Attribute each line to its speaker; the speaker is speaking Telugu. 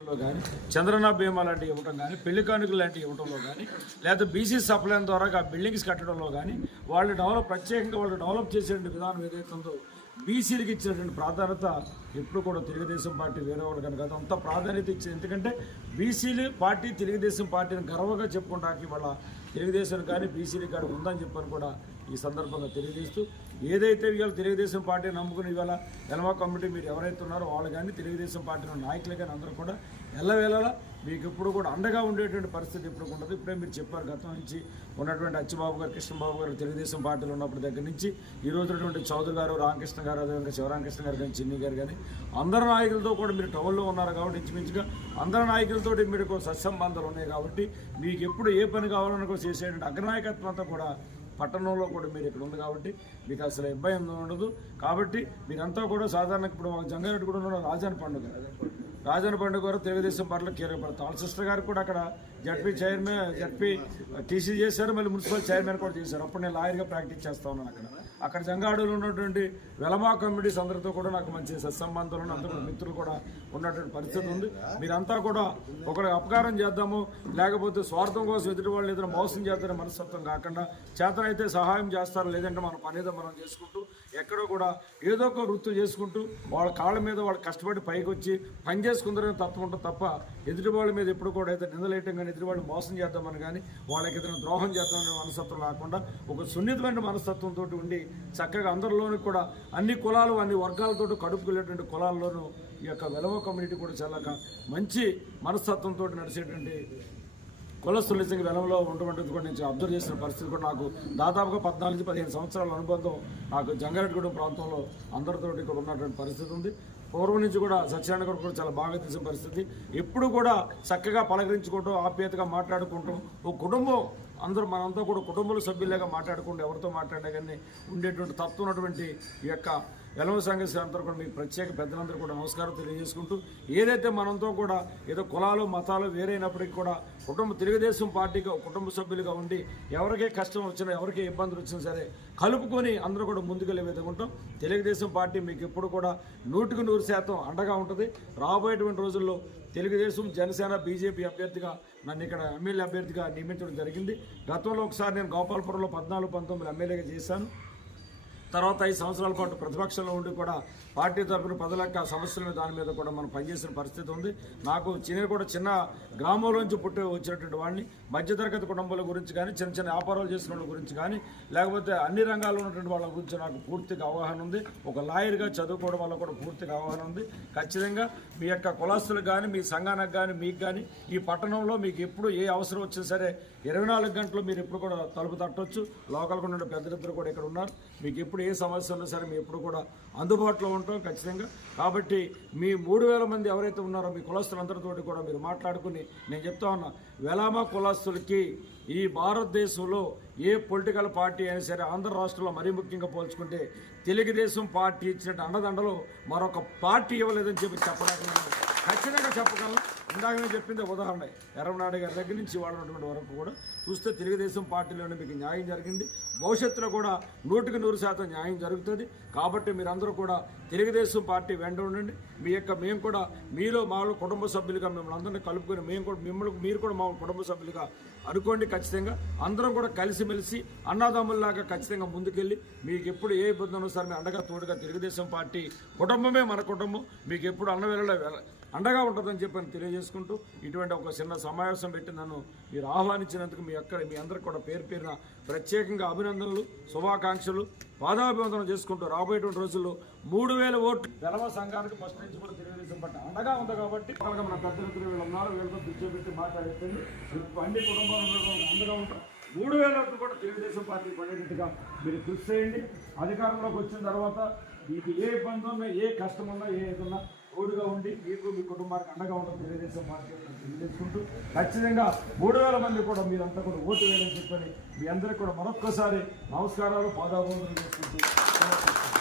Speaker 1: కానీ చంద్రనా బీమా లాంటివి ఇవ్వటం కానీ పెళ్ళి కానుకలు లాంటివి ఇవ్వడంలో కానీ లేదా బీసీ సప్లైన్ ద్వారా ఆ బిల్డింగ్స్ కట్టడంలో కానీ వాళ్ళు డెవలప్ ప్రత్యేకంగా వాళ్ళు డెవలప్ చేసేటువంటి విధానం ఏదైతే ఉందో బీసీలకు ఇచ్చినటువంటి ప్రాధాన్యత ఎప్పుడు కూడా తెలుగుదేశం పార్టీ వేరే వాళ్ళు కనుక అంత ప్రాధాన్యత ఇచ్చింది. ఎందుకంటే బీసీలు పార్టీ తెలుగుదేశం పార్టీని గర్వంగా చెప్పుకోవడానికి వాళ్ళ తెలుగుదేశం కానీ బీసీలు కానీ ఉందని చెప్పని కూడా ఈ సందర్భంగా తెలియజేస్తూ ఏదైతే ఇవాళ తెలుగుదేశం పార్టీ నమ్ముకుని ఇవాళ ఎలమా కమిటీ మీరు ఎవరైతే ఉన్నారో వాళ్ళు కానీ తెలుగుదేశం పార్టీలో నాయకులు కానీ అందరూ కూడా ఎల్లవేళలా మీకు ఎప్పుడు కూడా అండగా ఉండేటువంటి పరిస్థితి ఇప్పుడు ఉండదు. ఇప్పుడే మీరు చెప్పారు గతం నుంచి ఉన్నటువంటి అచ్చిబాబు గారు కృష్ణబాబు గారు తెలుగుదేశం పార్టీలో ఉన్నప్పటి దగ్గర నుంచి ఈ రోజు ఉన్నటువంటి చౌదరి గారు రామకృష్ణ గారు అదేవిధంగా శివరామకృష్ణ గారు కానీ చిన్ని గారు కానీ అందరు నాయకులతో కూడా మీరు టౌన్లో ఉన్నారు కాబట్టి ఇంచుమించుగా అందరు నాయకులతో మీకు సత్సంబంధాలు ఉన్నాయి కాబట్టి మీకు ఎప్పుడు ఏ పని కావాలన్నా కూడా చేసేటువంటి అగ్రనాయకత్వం అంతా కూడా పట్టణంలో కూడా మీరు ఇక్కడ ఉంది కాబట్టి మీకు అసలు ఇబ్బంది ఉండదు. కాబట్టి మీరంతా కూడా సాధారణ ఇప్పుడు జంగారెడ్డి కూడా ఉన్న రాజాని పండుగ. రాజాని పండుగ గారు తెలుగుదేశం పార్టీలో కీలకపడతాం. వాళ్ళ సిస్టర్ గారు కూడా అక్కడ జడ్పీ చైర్మన్ జడ్పీ టీసీ చేశారు మళ్ళీ మున్సిపల్ చైర్మన్ కూడా చేశారు. అప్పుడు నేను లాయర్గా ప్రాక్టీస్ చేస్తా ఉన్నాను అక్కడ. అక్కడ జంగాడులో ఉన్నటువంటి వెలమా కమిటీస్ అందరితో కూడా నాకు మంచి సత్సంబంధాలు అందరూ మిత్రులు కూడా ఉన్నటువంటి పరిస్థితి ఉంది. మీరంతా కూడా ఒకరికి అపకారం చేద్దాము లేకపోతే స్వార్థం కోసం ఎదుటి వాళ్ళు ఏదైనా మోసం చేద్దామని మనస్తత్వం కాకుండా చేతనైతే సహాయం చేస్తారు లేదంటే మన పని మనం చేసుకుంటూ ఎక్కడో కూడా ఏదో ఒక వృత్తి చేసుకుంటూ వాళ్ళ కాళ్ళ మీద వాళ్ళు కష్టపడి పైకి వచ్చి పని చేసుకుందరనే తత్వం ఉంటుంది తప్ప ఎదుటివాళ్ళ మీద ఎప్పుడు కూడా అయితే నిందలేయటం కానీ ఎదుటివాళ్ళు మోసం చేద్దామని కానీ వాళ్ళకి ఏదైనా ద్రోహం చేద్దామనే మనస్తత్వం లేకుండా ఒక సున్నితమైన మనస్తత్వంతో ఉండి చక్కగా అందరిలోనూ కూడా అన్ని కులాలు అన్ని వర్గాలతో కడుపుకెళ్ళేటువంటి కులాల్లోనూ ఈ యొక్క వెలవ కమ్యూనిటీ కూడా చాలా మంచి మనస్తత్వంతో నడిచేటువంటి కులస్తులు నిజంగా వెలంలో ఉండటువంటిది కూడా నేను అబ్జర్వ్ చేసిన పరిస్థితి కూడా నాకు దాదాపుగా పద్నాలుగు నుంచి పదిహేను సంవత్సరాల అనుబంధం నాకు జంగారెడ్డిగూడెం ప్రాంతంలో అందరితోటి ఇక్కడ ఉన్నటువంటి పరిస్థితి ఉంది. పూర్వం నుంచి కూడా సత్యనారాయణ గారు కూడా చాలా బాగా తెలిసిన పరిస్థితి. ఎప్పుడు కూడా చక్కగా పలకరించుకుంటూ ఆప్యాయతగా మాట్లాడుకుంటూ ఓ కుటుంబం అందరూ మనంతా కూడా కుటుంబ సభ్యులేగా మాట్లాడుకుంటూ ఎవరితో మాట్లాడినా కానీ ఉండేటువంటి తత్వం ఉన్నటువంటి ఈ యొక్క ఎలవ సంఘ అంతా కూడా మీకు ప్రత్యేక పెద్దలందరూ కూడా నమస్కారం తెలియజేసుకుంటూ ఏదైతే మనంతో కూడా ఏదో కులాలు మతాలు వేరైనప్పటికీ కూడా కుటుంబ తెలుగుదేశం పార్టీగా కుటుంబ సభ్యులుగా ఉండి ఎవరికే కష్టం వచ్చినా ఎవరికే ఇబ్బందులు వచ్చినా సరే కలుపుకొని అందరూ కూడా ముందుకెళ్ళే విధంగా ఉంటాం. తెలుగుదేశం పార్టీ మీకు ఎప్పుడు కూడా నూటికి నూరు శాతం అండగా ఉంటుంది. రాబోయేటువంటి రోజుల్లో తెలుగుదేశం జనసేన బీజేపీ అభ్యర్థిగా నన్ను ఇక్కడ ఎమ్మెల్యే అభ్యర్థిగా నియమించడం జరిగింది. గతంలో ఒకసారి నేను గోపాలపురంలో పద్నాలుగు పంతొమ్మిది ఎమ్మెల్యేగా చేశాను. తర్వాత ఐదు సంవత్సరాల పాటు ప్రతిపక్షంలో ఉండి కూడా పార్టీ తరఫున ప్రజల యొక్క దాని మీద కూడా మనం పనిచేసిన పరిస్థితి ఉంది. నాకు చిన్న కూడా చిన్న గ్రామంలోంచి పుట్టి వచ్చినటువంటి వాడిని మధ్యతరగతి కుటుంబాల గురించి కానీ చిన్న చిన్న వ్యాపారాలు చేసిన వాళ్ళ గురించి కానీ లేకపోతే అన్ని రంగాల్లో ఉన్నటువంటి వాళ్ళ గురించి నాకు పూర్తిగా అవగాహన ఉంది. ఒక లాయర్గా చదువుకోవడం వల్ల కూడా పూర్తిగా అవగాహన ఉంది. ఖచ్చితంగా మీ యొక్క కులాస్తులకు కానీ మీ సంఘానికి కానీ మీకు కానీ ఈ పట్టణంలో మీకు ఎప్పుడు ఏ అవసరం వచ్చినా సరే ఇరవై నాలుగు గంటలు మీరు ఎప్పుడు కూడా తలుపు తట్టవచ్చు లోకల్గా ఉన్న పెద్దలిద్దరు కూడా ఇక్కడ ఉన్నారు. మీకు ఎప్పుడు ఏ సమస్యలు సరే మేము ఎప్పుడు కూడా అందుబాటులో ఉంటాం ఖచ్చితంగా. కాబట్టి మీ మూడు వేల మంది ఎవరైతే ఉన్నారో మీ కులస్తులందరితోటి కూడా మీరు మాట్లాడుకుని నేను చెప్తా ఉన్నా వెలామా కులస్తులకి ఈ భారతదేశంలో ఏ పొలిటికల్ పార్టీ అయినా సరే ఆంధ్ర రాష్ట్రంలో మరీ ముఖ్యంగా పోల్చుకుంటే తెలుగుదేశం పార్టీ ఇచ్చినట్టు అండదండలు మరొక పార్టీ ఇవ్వలేదని చెప్పి చెప్పడానికి ఖచ్చితంగా చెప్పగలను. ఇందాక నేను చెప్పింది ఉదాహరణ. ఎర్రనాయుడు గారి దగ్గర నుంచి వాళ్ళు వరకు కూడా చూస్తే తెలుగుదేశం పార్టీలోనే మీకు న్యాయం జరిగింది. భవిష్యత్తులో కూడా నూటికి నూరు శాతం న్యాయం జరుగుతుంది. కాబట్టి మీరందరూ కూడా తెలుగుదేశం పార్టీ వెంట ఉండండి. మీ యొక్క మేము కూడా మీలో మాలో కుటుంబ సభ్యులుగా మిమ్మల్ని అందరినీ కలుపుకొని మేము కూడా మిమ్మల్ని మీరు కూడా మా కుటుంబ సభ్యులుగా అనుకోండి ఖచ్చితంగా. అందరం కూడా కలిసిమెలిసి అన్నదమ్ముల్లాగా ఖచ్చితంగా ముందుకెళ్ళి మీకు ఎప్పుడు ఏ ఇబ్బంది ఉన్నా సరే మీ అండగా తోడుగా తెలుగుదేశం పార్టీ కుటుంబమే మన కుటుంబం. మీకు ఎప్పుడు అన్నవేళలో అండగా ఉంటుందని చెప్పి తెలియజేసి తెలియజేసుకుంటూ ఇటువంటి ఒక చిన్న సమావేశం పెట్టి నన్ను మీరు ఆహ్వానించినందుకు మీ అక్కడ మీ అందరికి కూడా పేరు పేరున ప్రత్యేకంగా అభినందనలు శుభాకాంక్షలు పాదాభివందనం చేసుకుంటూ రాబోయేటువంటి రోజుల్లో మూడు వేల ఓట్లు వెలవ సంఘానికి ఫస్ట్ నుంచి కూడా తెలుగుదేశం పట్ల అండగా ఉంది కాబట్టి వాళ్ళకి మన పెద్ద మిత్రులు వీళ్ళు ఉన్నారు వీళ్ళతో కూర్చోబెట్టి మాట్లాడేస్తుంది అన్ని కుటుంబాలు అండగా ఉంటారు. మూడు వేల ఓట్లు కూడా తెలుగుదేశం పార్టీ పడేటట్టుగా మీరు కృషి చేయండి. అధికారంలోకి వచ్చిన తర్వాత మీకు ఏ ఇబ్బంది ఉన్నా ఏ కష్టం ఉన్నా ఏ ఇది ఉన్నా తోడుగా ఉండి మీకు మీ కుటుంబానికి అండగా ఉండడం తెలుగుదేశం పార్టీ తెలియజేసుకుంటూ ఖచ్చితంగా మూడు వేల మంది కూడా మీరంతా కూడా ఓటు వేయాలని చెప్పని మీ అందరికీ కూడా మరొక్కసారి నమస్కారాలు పాదాభోదనం చేసుకుంటూ